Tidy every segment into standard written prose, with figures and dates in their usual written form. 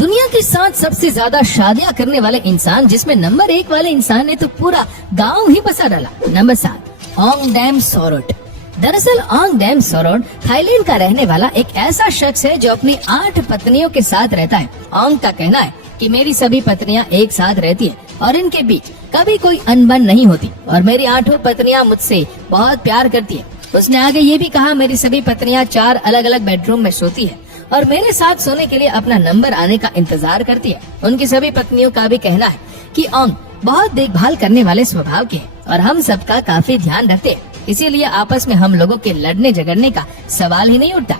दुनिया के 7 सबसे ज्यादा शादियां करने वाले इंसान, जिसमें नंबर 1 वाले इंसान ने तो पूरा गांव ही बसा डाला। नंबर 7, ओंगडेम सोरोट। दरअसल ओंगडेम सोरोट थाईलैंड का रहने वाला एक ऐसा शख्स है जो अपनी 8 पत्नियों के साथ रहता है। ओंग का कहना है कि मेरी सभी पत्नियां एक साथ रहती है और इनके बीच कभी कोई अनबन नहीं होती और मेरी 8 पत्नियां मुझसे बहुत प्यार करती है। उसने आगे ये भी कहा, मेरी सभी पत्नियां 4 अलग अलग बेडरूम में सोती है और मेरे साथ सोने के लिए अपना नंबर आने का इंतजार करती है। उनकी सभी पत्नियों का भी कहना है कि ओंग बहुत देखभाल करने वाले स्वभाव के हैं और हम सबका काफी ध्यान रखते हैं, इसीलिए आपस में हम लोगों के लड़ने झगड़ने का सवाल ही नहीं उठता।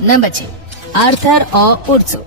नंबर 6, आर्थर ओ उर्सो।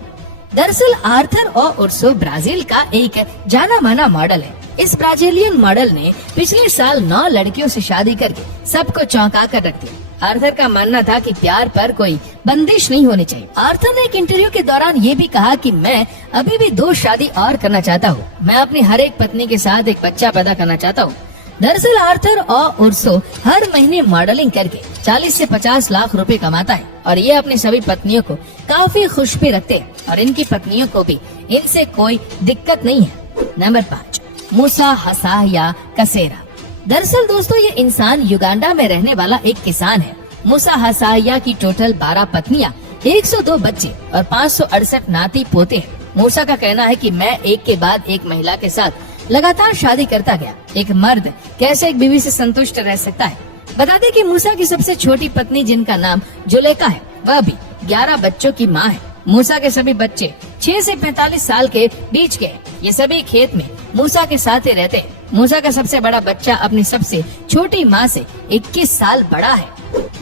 दरअसल आर्थर ओ उर्सो ब्राजील का एक जाना माना मॉडल है। इस ब्राजीलियन मॉडल ने पिछले साल 9 लड़कियों से शादी करके सबको चौंका कर रख दिया। आर्थर का मानना था कि प्यार पर कोई बंदिश नहीं होनी चाहिए। आर्थर ने एक इंटरव्यू के दौरान ये भी कहा कि मैं अभी भी 2 शादी और करना चाहता हूँ। मैं अपनी हर एक पत्नी के साथ एक बच्चा पैदा करना चाहता हूँ। दरअसल आर्थर ओ उर्सो हर महीने मॉडलिंग करके 40 से 50 लाख रुपए कमाता है और ये अपनी सभी पत्नियों को काफी खुश भी रखते हैं और इनकी पत्नियों को भी इनसे कोई दिक्कत नहीं है। नंबर 5, मूसा हसाया कसेरा। दरअसल दोस्तों ये इंसान युगांडा में रहने वाला एक किसान है। मूसा हसाया की टोटल 12 पत्नियां, 102 बच्चे और 568 नाती पोते हैं। मूसा का कहना है कि मैं एक के बाद एक महिला के साथ लगातार शादी करता गया। एक मर्द कैसे एक बीवी से संतुष्ट रह सकता है। बता दें कि मूसा की सबसे छोटी पत्नी, जिनका नाम जुलेका है, वह भी 11 बच्चों की माँ है। मूसा के सभी बच्चे 6 से 45 साल के बीच के हैं। ये सभी खेत में मूसा के साथ ही रहते हैं। मूसा का सबसे बड़ा बच्चा अपनी सबसे छोटी माँ से 21 साल बड़ा है।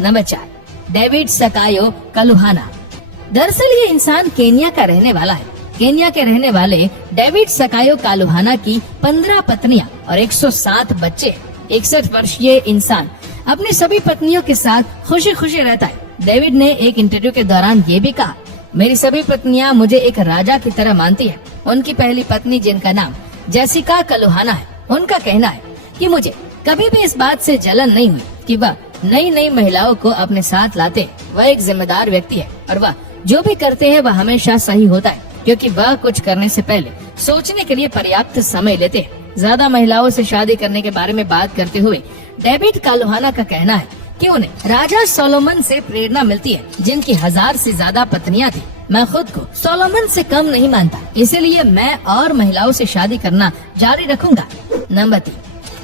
नंबर 4, डेविड सकायो कलुहाना। दरअसल ये इंसान केन्या का रहने वाला है। केन्या के रहने वाले डेविड सकायो कालुहाना की 15 पत्नियां और 107 बच्चे। 61 वर्षीय इंसान अपनी सभी पत्नियों के साथ खुशी खुशी रहता है। डेविड ने एक इंटरव्यू के दौरान ये भी कहा, मेरी सभी पत्नियां मुझे एक राजा की तरह मानती है। उनकी पहली पत्नी, जिनका नाम जेसिका कलुहाना है, उनका कहना है कि मुझे कभी भी इस बात से जलन नहीं हुई कि वह नई नई महिलाओं को अपने साथ लाते हैं। वह एक जिम्मेदार व्यक्ति है और वह जो भी करते हैं वह हमेशा सही होता है, क्योंकि वह कुछ करने से पहले सोचने के लिए पर्याप्त समय लेते हैं। ज्यादा महिलाओं से शादी करने के बारे में बात करते हुए डेविड कालुहाना का कहना है कि उन्हें राजा सोलोमन से प्रेरणा मिलती है, जिनकी 1000 से ज्यादा पत्नियां थी। मैं खुद को सोलोमन से कम नहीं मानता, इसीलिए मैं और महिलाओं से शादी करना जारी रखूंगा। नंबर 3,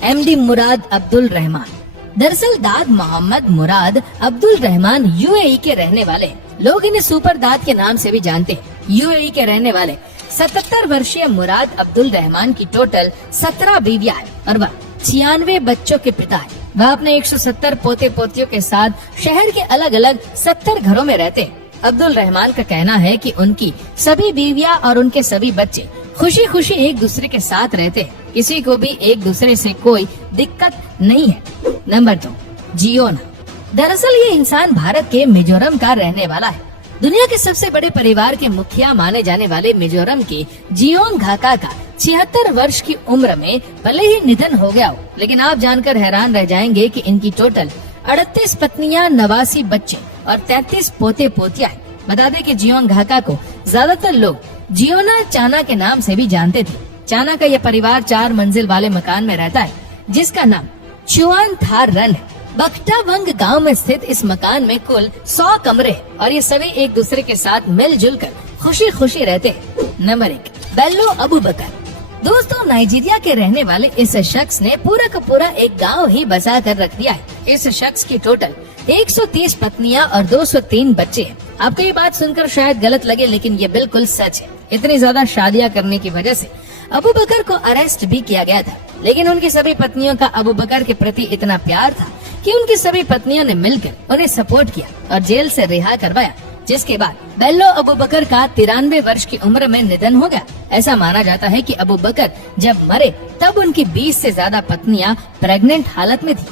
एमडी मुराद अब्दुल रहमान। दरअसल दाद मोहम्मद मुराद अब्दुल रहमान यूएई के रहने वाले, लोग इन्हें सुपर दाद के नाम से भी जानते हैं। यूएई के रहने वाले 77 वर्षीय मुराद अब्दुल रहमान की टोटल 17 बीवियां हैं और वह 96 बच्चों के पिता है। वह अपने 170 पोते पोतियों के साथ शहर के अलग अलग 70 घरों में रहते हैं। अब्दुल रहमान का कहना है कि उनकी सभी बीवियां और उनके सभी बच्चे खुशी खुशी एक दूसरे के साथ रहते हैं। किसी को भी एक दूसरे से कोई दिक्कत नहीं है। नंबर 2, जियोना। दरअसल ये इंसान भारत के मिजोरम का रहने वाला है। दुनिया के सबसे बड़े परिवार के मुखिया माने जाने वाले मिजोरम के जियोंग घाका का 76 वर्ष की उम्र में भले ही निधन हो गया हो, लेकिन आप जानकर हैरान रह जाएंगे कि इनकी टोटल 38 पत्नियां, 89 बच्चे और 33 पोते पोतियां हैं। बता दें कि जियोंग घाका को ज्यादातर लोग जियोना चाना के नाम से भी जानते थे। चाना का यह परिवार 4 मंजिल वाले मकान में रहता है, जिसका नाम चुआन थार रन है। बख्टावंग गांव में स्थित इस मकान में कुल 100 कमरे और ये सभी एक दूसरे के साथ मिलजुल कर खुशी खुशी रहते हैं। नंबर 1, बेल्लो अबू बकर। दोस्तों नाइजीरिया के रहने वाले इस शख्स ने पूरा का पूरा एक गांव ही बसा कर रख दिया है। इस शख्स की टोटल 130 पत्नियां और 203 बच्चे हैं। आपको ये बात सुनकर शायद गलत लगे, लेकिन ये बिल्कुल सच है। इतनी ज्यादा शादियां करने की वजह से अबू बकर को अरेस्ट भी किया गया था, लेकिन उनकी सभी पत्नियों का अबू बकर के प्रति इतना प्यार था कि उनकी सभी पत्नियों ने मिलकर उन्हें सपोर्ट किया और जेल से रिहा करवाया, जिसके बाद बेल्लो अबू बकर का 93 वर्ष की उम्र में निधन हो गया। ऐसा माना जाता है कि अबू बकर जब मरे तब उनकी 20 से ज्यादा पत्नियां प्रेग्नेंट हालत में थी।